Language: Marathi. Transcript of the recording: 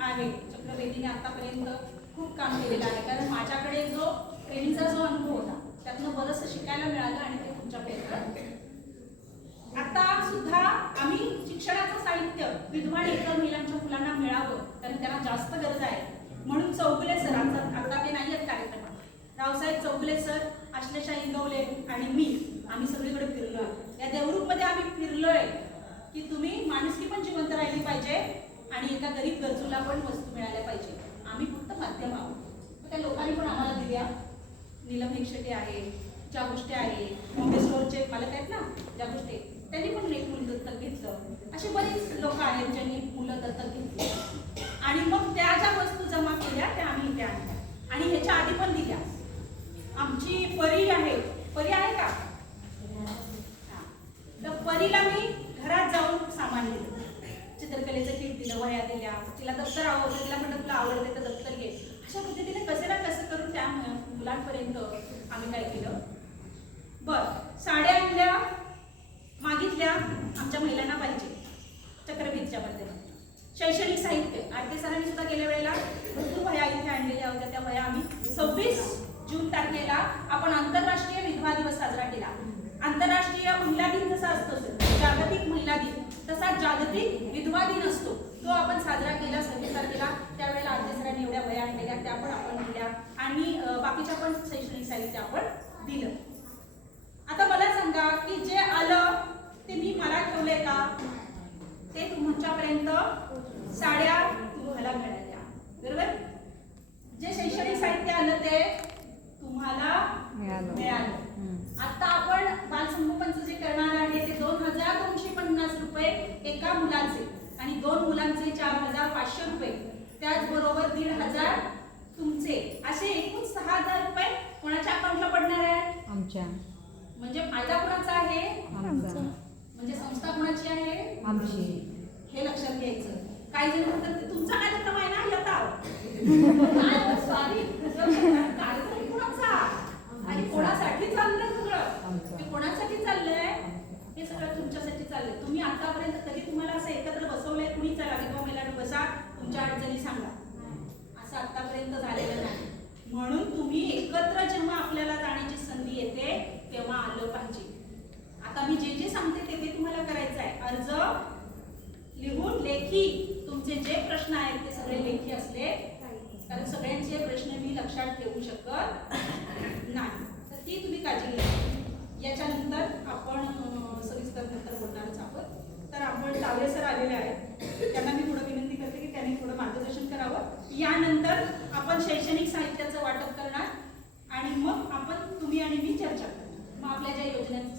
आहे. चक्रवेदीने आतापर्यंत खूप काम केलेलं आहे. कारण माझ्याकडे जो ट्रेनिंगचा जो अनुभव होता त्यातनं बरंचसं शिकायला मिळालं आणि ते तुमच्यापर्यंत आता सुद्धा आम्ही शिक्षणाचं साहित्य विधवा आणि महिलांच्या मुलांना मिळावं कारण त्यांना जास्त गरज आहे. म्हणून चौगुले सर आता आता ते नाही आहेत कार्यक्रम रावसाहेब चौगुले सर आश्लेषा इंगवले आणि मी आम्ही सगळीकडे फिरलो या देवरूपमध्ये आम्ही फिरलोय की तुम्ही माणुसकी पण जिवंत राहिली पाहिजे आणि एका गरीब बाजूला पण वस्तू मिळाल्या पाहिजे. आम्ही फक्त माध्यम आहोत. त्या लोकांनी पण आम्हाला दिल्या. नीलम हेक्षटे आहे ज्या गोष्टी आहे बॉम्बे स्टोरचे मालक आहेत ना ज्या गोष्टी त्यांनी पण एक मुलं दत्तक घेतलं. असे बरेच लोक आहेत ज्यांनी मुलं दत्तक घेतली. आणि मग त्या ज्या वस्तू जमा केल्या त्या आम्ही इथे आणल्या. आणि ह्याच्या आधी पण दिल्या. आमची परी आहे. परी आहे का? तर परीला मी घरात जाऊन सामान दिलं. चित्रकलेचं किट दिलं वह्या दिल्या तिला दप्तर आवडतं तिला म्हणलं तुला आवडते तर दप्तर घे? अशा पद्धतीने कसे ना कसं करून त्या मुलांपर्यंत आम्ही काय केलं? बर साड्या आणल्या मागितल्या आमच्या महिलांना पाहिजे चक्रवीरच्या बद्दल शैक्षणिक साहित्य आरती सरांनी सुद्धा गेल्या वेळेला भरपूर वह्या इथे आणलेल्या होत्या त्या वह्या आम्ही सव्वीस जून तारखेला आपण आंतरराष्ट्रीय विधवा दिवस साजरा केला आंतरराष्ट्रीय महिला दिन जसा असतो सर, जागतिक महिला हा जागतिक विधवा दिन असतो तो आपण साजरा केला सव्वीस तारखेला त्यावेळेला आरती सरांनी एवढ्या वया आणलेल्या त्या पण आपण दिल्या. आणि बाकीच्या पण शैक्षणिक साहित्य आपण दिलं. आता मला सांगा की जे आलं ते मी मला ठेवले का? ते तुमच्यापर्यंत साड्या तुम्हाला मिळाल्या बरोबर जे शैक्षणिक साहित्य आलं ते तुम्हाला मिळालं. मिळालं हम्म. आता आपण बालसंगोपनचं जे करणार आहे ते दोन हजार दोनशे पन्नास रुपये एका मुलाचे आणि मुलांचे चार हजार पाचशे रुपये. त्याचबरोबर दीड हजार तुमचे. असे एकूण सहा हजार रुपये कोणाच्या अकाउंटला पडणार आहे आमच्या. म्हणजे फायदा कोणाचा आहे? आमचा. म्हणजे संस्था कोणाची आहे? आमची. हे लक्षात घ्यायचं. काही जण म्हणतात "ते तुमचा कार्यक्रम आहे ना येता. सॉरी कार्यक्रम कोणाचा? आणि कोणासाठी चाललंय सगळं. ते कोणासाठी चाललंय? हे सगळं तुमच्यासाठी चाललंय. तुम्ही आतापर्यंत कधी तुम्हाला असं एकत्र बसवलंय कुणी चला विधवा महिलांना बसा तुमच्या अडचणी सांगा असं आतापर्यंत झालेलं नाही म्हणून तुम्ही एकत्र जेव्हा आपल्याला जाण्याची संधी येते तेव्हा आलं पाहिजे आता मी जे जे सांगते ते ते तुम्हाला करायचं आहे अर्ज लिहून लेखी तुमचे जे प्रश्न आहेत ते सगळे लेखी असले कारण सगळ्यांचे प्रश्न मी लक्षात ठेवू शकत नाही. तर ती तुम्ही काळजी घ्या. याच्यानंतर आपण सविस्तर नंतर बोलणारच आहोत. तर आपण तावरे सर आलेले आहेत. त्यांना मी थोडं विनंती करते की त्यांनी थोडं मार्गदर्शन करावं. यानंतर आपण शैक्षणिक साहित्याचं वाटप करणार आणि मग आपण तुम्ही आणि मी चर्चा करणार. मग आपल्या ज्या योजनांचं